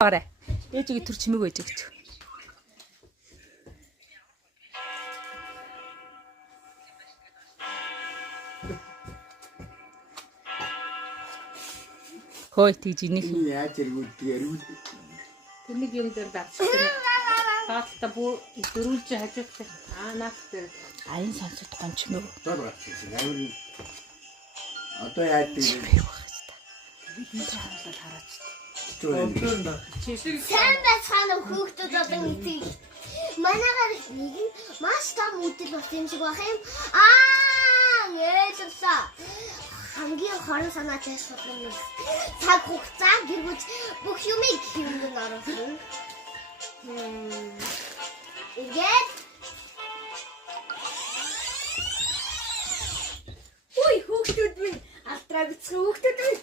Арай. Ээжигээ төр чимээг байж гэж. Хой тийж иних. Яаж иргүүдгээр үү? Тэнийг юм дээр дагчихсан. Таатта бүү дөрүүлж хажуух. Наад дээр Аян сонсох гончмөө. Одоо гарчихсан. Амир одоо яаж тийм Сайн байцгаана хүүхдүүд одоо мэдээ. Манайгаар нэг нь маш том үдэл болсон юм шиг байх юм. Ээлжлээ. Хамгийн хорон санаатай судлан цаг хугацаа гэргүүж бүх юмыг хэмнэн оруулсан. Ингээд Ой хүүхдүүд минь алтраа бицсэн хүүхдүүд минь